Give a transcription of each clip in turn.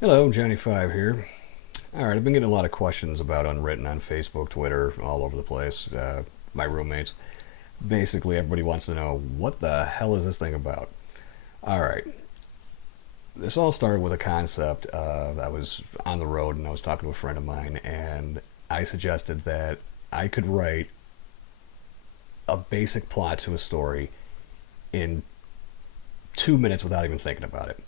Hello, Johnny5 here. Alright, I've been getting a lot of questions about Unwritten on Facebook, Twitter, all over the place. My roommates. Basically, everybody wants to know, what the hell is this thing about? Alright, this all started with a concept. I was on the road and I was talking to a friend of mine, and I suggested that I could write a basic plot to a story in 2 minutes without even thinking about it.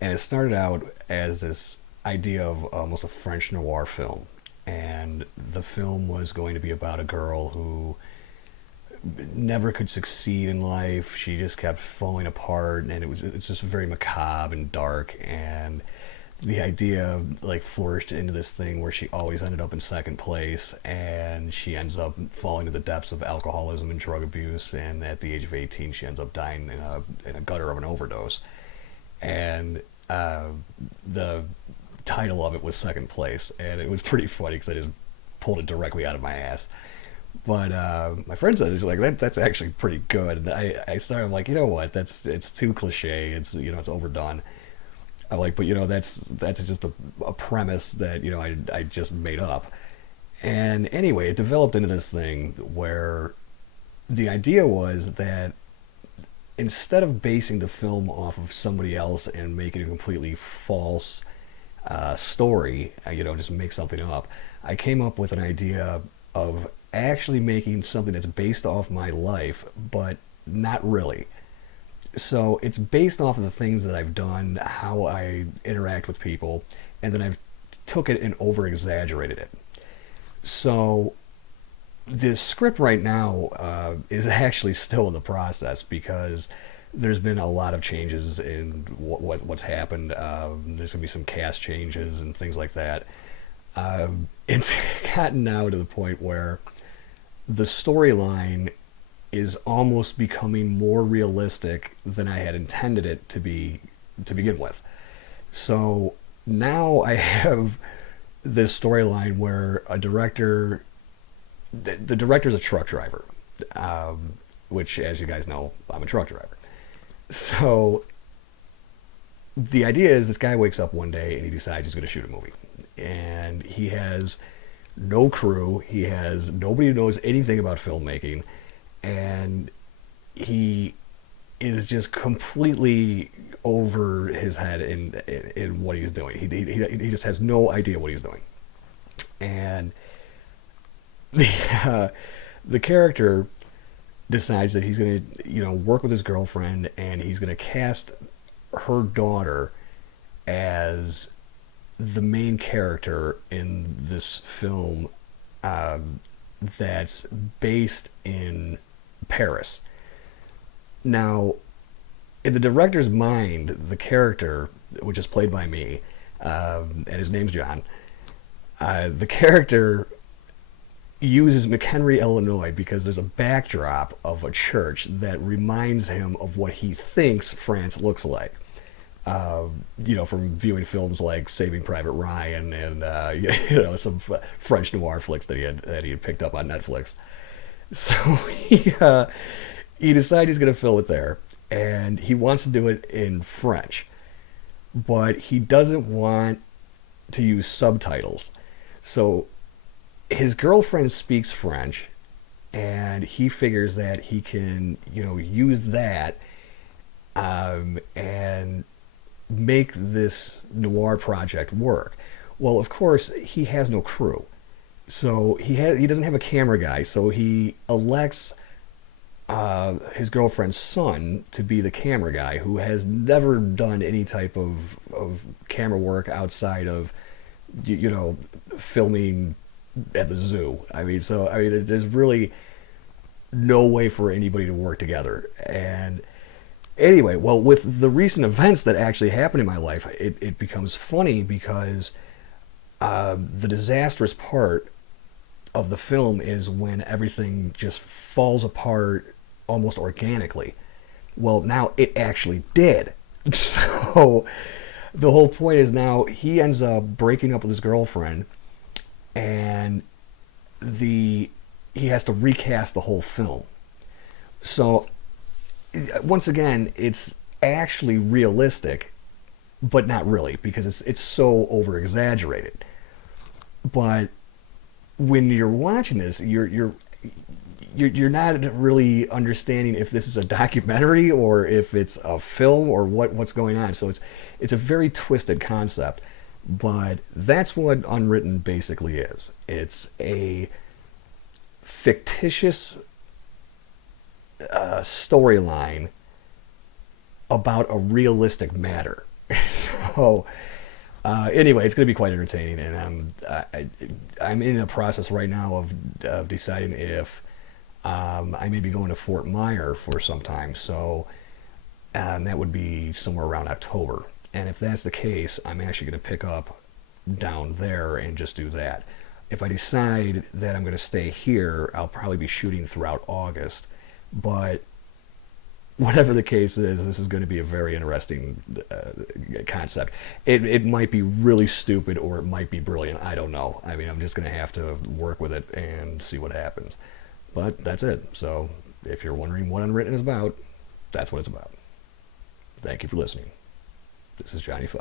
And it started out as this idea of almost a French noir film. And the film was going to be about a girl who never could succeed in life. She just kept falling apart, and it's just very macabre and dark. And the idea like flourished into this thing where she always ended up in second place, and she ends up falling to the depths of alcoholism and drug abuse. And at the age of 18, she ends up dying in a gutter of an overdose. And the title of it was Second Place, and it was pretty funny because I just pulled it directly out of my ass. But my friend said, "It's like that's actually pretty good." And I started, I'm like, you know what? It's too cliche. It's overdone. I'm like, but that's just a premise that I just made up. And anyway, it developed into this thing where the idea was that instead of basing the film off of somebody else and making a completely false story, just make something up, I came up with an idea of actually making something that's based off my life, but not really. So it's based off of the things that I've done, how I interact with people, and then I've took it and over exaggerated it. So the script right now is actually still in the process because there's been a lot of changes in what's happened. There's going to be some cast changes and things like that. It's gotten now to the point where the storyline is almost becoming more realistic than I had intended it to be to begin with. So now I have this storyline where the director's a truck driver, which, as you guys know, I'm a truck driver. So the idea is this guy wakes up one day and he decides he's going to shoot a movie, and he has no crew. He has nobody who knows anything about filmmaking, and he is just completely over his head in what he's doing. He just has no idea what he's doing, and the the character decides that he's going to work with his girlfriend, and he's going to cast her daughter as the main character in this film that's based in Paris. Now, in the director's mind, the character, which is played by me, and his name's John, the character uses McHenry, Illinois, because there's a backdrop of a church that reminds him of what he thinks France looks like. From viewing films like Saving Private Ryan and some French noir flicks that he had picked up on Netflix. So he decides he's going to film it there, and he wants to do it in French, but he doesn't want to use subtitles. So his girlfriend speaks French, and he figures that he can, use that and make this noir project work. Well, of course, he has no crew, so he doesn't have a camera guy. So he elects his girlfriend's son to be the camera guy, who has never done any type of camera work outside of filming at the zoo. There's really no way for anybody to work together. And anyway, well, with the recent events that actually happened in my life, it becomes funny because the disastrous part of the film is when everything just falls apart almost organically. Well, now it actually did. So the whole point is now he ends up breaking up with his girlfriend, and he has to recast the whole film. So once again, it's actually realistic, but not really because it's so over exaggerated. But when you're watching this, you're not really understanding if this is a documentary or if it's a film or what's going on. So it's a very twisted concept, but that's what Unwritten basically is. It's a fictitious storyline about a realistic matter. So anyway, it's going to be quite entertaining, and I'm in a process right now of deciding if I may be going to Fort Myer for some time. So that would be somewhere around October. And if that's the case, I'm actually going to pick up down there and just do that. If I decide that I'm going to stay here, I'll probably be shooting throughout August. But whatever the case is, this is going to be a very interesting concept. It might be really stupid or it might be brilliant. I don't know. I mean, I'm just going to have to work with it and see what happens. But that's it. So if you're wondering what Unwritten is about, that's what it's about. Thank you for listening. This is Johnny 5.